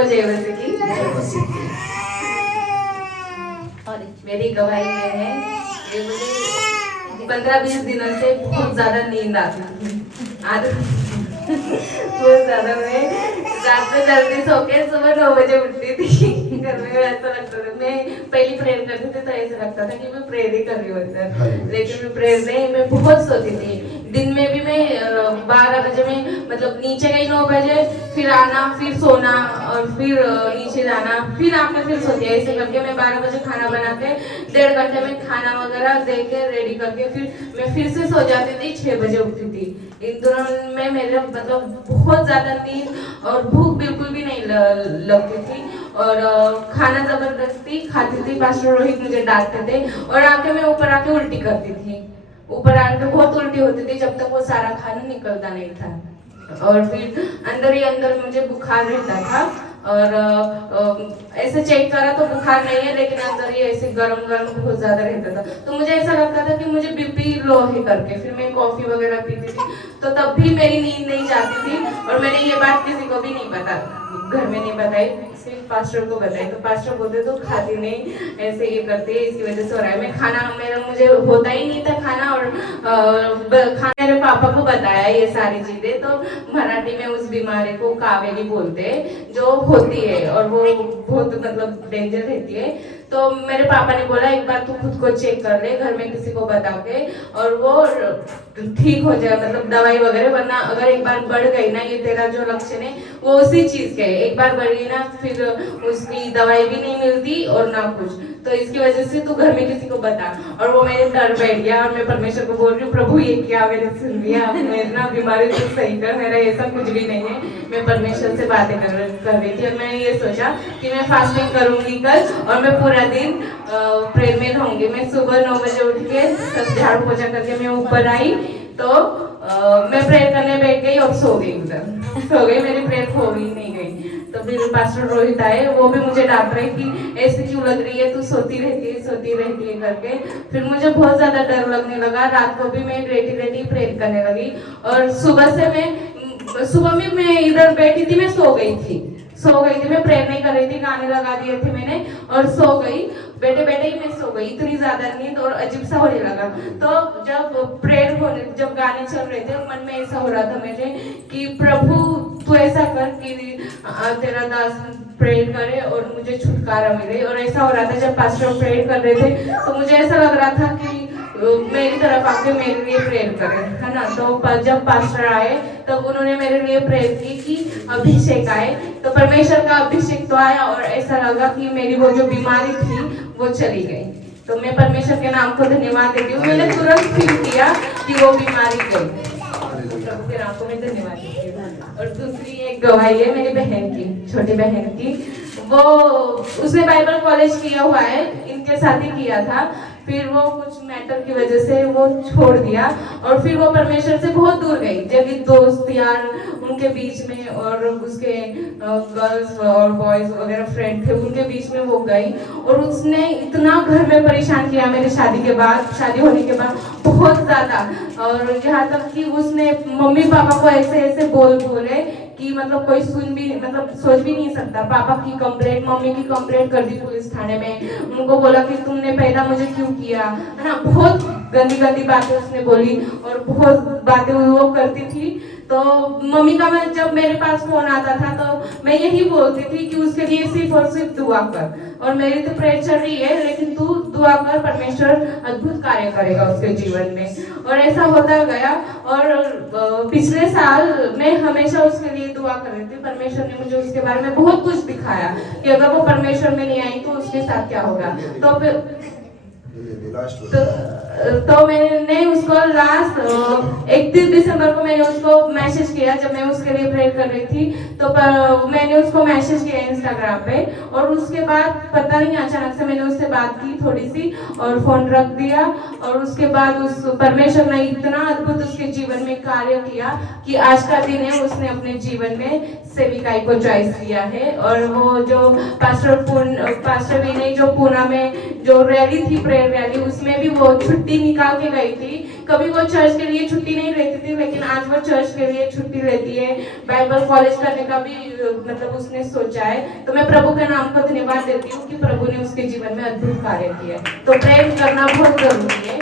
सबको जय मसीह की। और मेरी गवाही ये है कि मुझे 15-20 दिनों से बहुत ज्यादा नींद आती थी। बहुत ज्यादा मैं रात में जल्दी सो के सुबह 9 बजे उठती थी। घर में ऐसा लगता था, मैं पहली प्रेयर करती थी तो ऐसा लगता था कि मैं प्रेयर ही कर रही हूँ अंदर, लेकिन मैं प्रेयर नहीं, मैं बहुत सोती थी। दिन में भी मैं 12 बजे में मतलब नीचे गई 9 बजे, फिर आना, फिर सोना, और फिर नीचे जाना, फिर आके फिर सोती, ऐसे करके मैं 12 बजे खाना बना के 1.5 घंटे में खाना वगैरह दे के रेडी करके फिर मैं फिर से सो जाती थी, 6 बजे उठती थी। इन दोनों में मेरे मतलब बहुत ज्यादा नींद और भूख बिल्कुल भी नहीं लगती थी, और खाना जबरदस्ती खाती थी। पास्टर रोहित मुझे डांटते थे, और आके मैं ऊपर आके उल्टी करती थी। ऊपर आके बहुत उल्टी होती थी जब तक वो सारा खाना निकलता नहीं था, और फिर अंदर ही अंदर मुझे बुखार रहता था, और ऐसे चेक करा तो बुखार नहीं है, लेकिन अंदर ही ऐसे गरम गरम बहुत ज्यादा रहता था। तो मुझे ऐसा लगता था कि मुझे बीपी लो है करके, फिर मैं कॉफी वगैरह पीती थी, तो तब भी मेरी नींद नहीं जाती थी। और मैंने ये बात किसी को भी नहीं पता, घर में नहीं बताई, सिर्फ पास्टर को बताई। तो पास्टर बोलते तो खाती नहीं, ऐसे ये करते है, इसकी वजह से हो रहा है। मैं खाना मेरा मुझे होता ही नहीं था खाना, और खाना मेरे पापा को बताया ये सारी चीजें। तो मराठी में उस बीमारी को कावेरी बोलते हैं, जो होती है और वो बहुत मतलब डेंजर रहती है। तो मेरे पापा ने बोला एक बार तू खुद को चेक कर ले घर में किसी को बता के, और वो ठीक हो जाए, मतलब दवाई वगैरह। वरना अगर एक बार बढ़ गई ना, ये तेरा जो लक्षण है वो उसी चीज के है, एक बार बढ़ गई ना फिर उसकी दवाई भी नहीं मिलती और ना कुछ। तो इसकी वजह से तू घर में किसी को बता। और वो मेरे डर बैठ गया, और मैं परमेश्वर को बोल रही हूँ, प्रभु ये क्या मैंने सुन लिया, मेरी ना बीमारी तो सही कर, मेरा ऐसा कुछ भी नहीं है। मैं परमेश्वर से बातें कर रही थी, और मैंने ये सोचा कि मैं फास्टिंग करूंगी कल, और मैं पूरा दिन प्रेयर में रहूंगी। मैं सुबह 9 बजे उठ के सब झाड़ू पोछा करके मैं ऊपर आई, तो मैं प्रेयर करने बैठ गई और सो गई, उधर सो गई, मेरी प्रेयर हो ही नहीं गई। तो फिर पास्टर रोहित आए, वो भी मुझे डांट रहे कि ऐसे क्यों लग रही है, तू सोती रहती है करके। फिर मुझे बहुत ज्यादा डर लगने लगा। रात को भी मैं लेटी प्रेयर करने लगी, और सुबह में मैं इधर बैठी थी, मैं सो गई थी, मैं प्रेयर नहीं कर रही थी, गाने लगा दिए थे मैंने और सो गई। बैठे बैठे ही मैं सो गई, इतनी ज्यादा नींद और अजीब सा होने लगा। तो जब गाने चल रहे थे, मन में ऐसा हो रहा था मेरे कि प्रभु तू ऐसा कर कि तेरा दास प्रेयर करे और मुझे छुटकारा मिले। और ऐसा हो रहा था जब पास्टर प्रेयर कर रहे थे, तो मुझे ऐसा लग रहा था कि मेरी तरफ आके मेरे लिए प्रेयर करें, है ना। तो जब पास्टर आए तब उन्होंने मेरे लिए प्रेयर की कि अभिषेक आए, तो परमेश्वर का अभिषेक तो आया, और ऐसा लगा कि मेरी वो जो बीमारी थी वो चली गई। तो मैं परमेश्वर के नाम को धन्यवाद देती हूँ, मैंने तुरंत फील किया कि वो बीमारी गई। प्रभु के नाम को मैं धन्यवाद देती हूँ। और दूसरी एक गवाही है मेरी बहन की, छोटी बहन की। वो उसने बाइबल कॉलेज किया हुआ है, इनके साथ ही किया था, फिर वो कुछ मैटर की वजह से वो छोड़ दिया, और फिर वो परमेश्वर से बहुत दूर गई। जब दोस्त यार उनके बीच में, और उसके गर्ल्स और बॉयज वगैरह फ्रेंड थे, उनके बीच में वो गई, और उसने इतना घर में परेशान किया मेरी शादी होने के बाद बहुत ज्यादा। और यहाँ तक कि उसने मम्मी पापा को ऐसे बोले कि मतलब कोई सोच भी नहीं सकता। पापा की कंप्लेंट, मम्मी की कंप्लेंट कर दी पुलिस थाने में, उनको बोला कि तुमने पैदा मुझे क्यों किया, है ना। बहुत गंदी बातें उसने बोली, और बहुत बातें वो करती थी। तो मम्मी का जब मेरे पास फोन आता था तो मैं यही बोलती थी कि उसके लिए सिर्फ और सिर्फ दुआ कर, और मेरी तो प्रेयर चल रही है, लेकिन तू दुआ कर, परमेश्वर अद्भुत कार्य करेगा उसके जीवन में। और ऐसा होता गया। और पिछले साल मैं हमेशा उसके लिए दुआ कर रही थी। परमेश्वर ने मुझे उसके बारे में बहुत कुछ दिखाया कि अगर वो परमेश्वर में नहीं आई तो उसके साथ क्या होगा। तो मैंने उसको लास्ट 31 दिसंबर को मैंने उसको मैसेज किया, जब मैं उसके लिए प्रेयर कर रही थी। तो मैंने उसको मैसेज किया इंस्टाग्राम पे, और उसके बाद पता नहीं अचानक से मैंने उससे बात की थोड़ी सी, और फोन रख दिया। और उसके बाद उस परमेश्वर ने इतना अद्भुत उसके जीवन में कार्य किया कि आज का दिन है उसने अपने जीवन में सेविकाई को चॉइस किया है। और वो जो पास्टर विनय जो पूना में जो रैली थी, प्रेयर रैली, उसमें भी वो छुट्टी निकाल के गई थी। कभी वो चर्च के लिए छुट्टी नहीं रहती थी, लेकिन आज वो चर्च के लिए छुट्टी रहती है। बाइबल कॉलेज करने का भी मतलब उसने सोचा है। तो मैं प्रभु के नाम को धन्यवाद देती हूँ कि प्रभु ने उसके जीवन में अद्भुत कार्य किया। तो प्रेम करना बहुत जरूरी है।